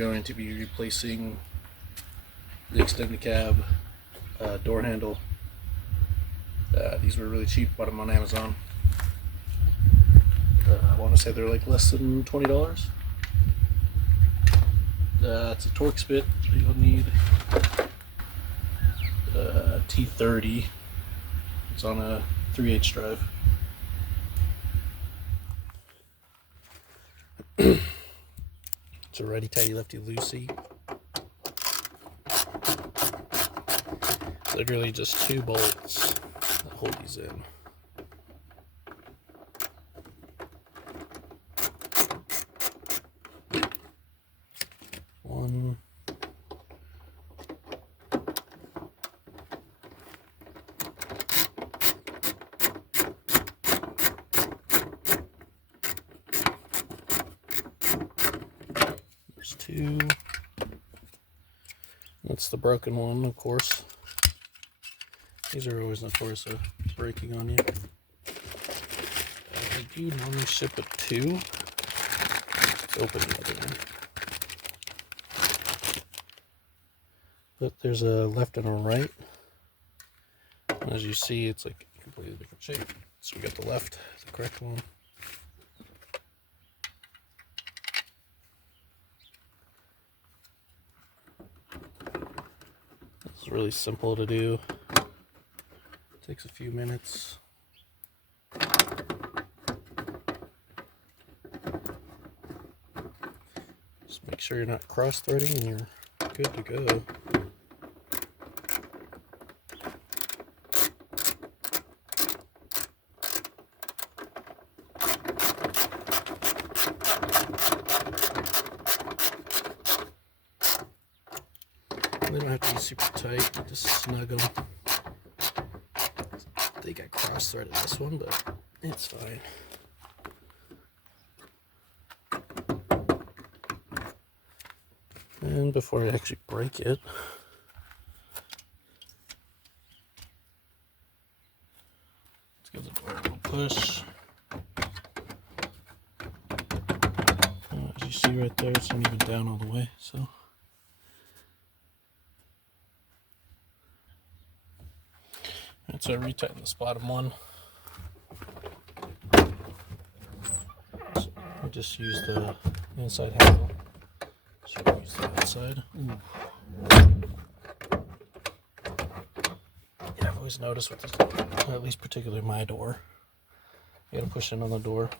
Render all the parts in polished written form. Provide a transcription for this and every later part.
going to be replacing the extended cab door handle. These were really cheap, bought them on Amazon. I want to say they're like less than $20. It's a torque spit. You'll need T30. It's on a 3/8 drive. It's a righty tighty lefty loosey. Literally just 2 bolts that hold these in. One. There's 2. That's the broken one, of course. These are always notorious of breaking on you. I do normally ship a 2. Let's open the other one. But there's a left and a right. And as you see, it's like a completely different shape. So we got the left, the correct one. It's really simple to do. Takes a few minutes. Just make sure you're not cross-threading and you're good to go. They don't have to be super tight, just snug them. I think I cross-threaded this one, but it's fine. And before I actually break it, let's give the door a little push. As you see right there, it's not even down all the way, so. And so I retighten this bottom one. So I just use the inside handle. Should I use the outside? Ooh. Yeah, I've always noticed with this, at least particularly my door, you gotta push in on the door.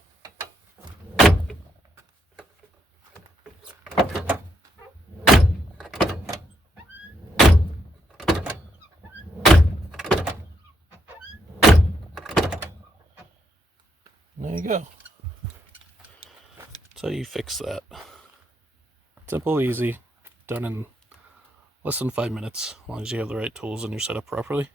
There you go. So you fix that. Simple, easy, done in less than 5 minutes, as long as you have the right tools and you're set up properly.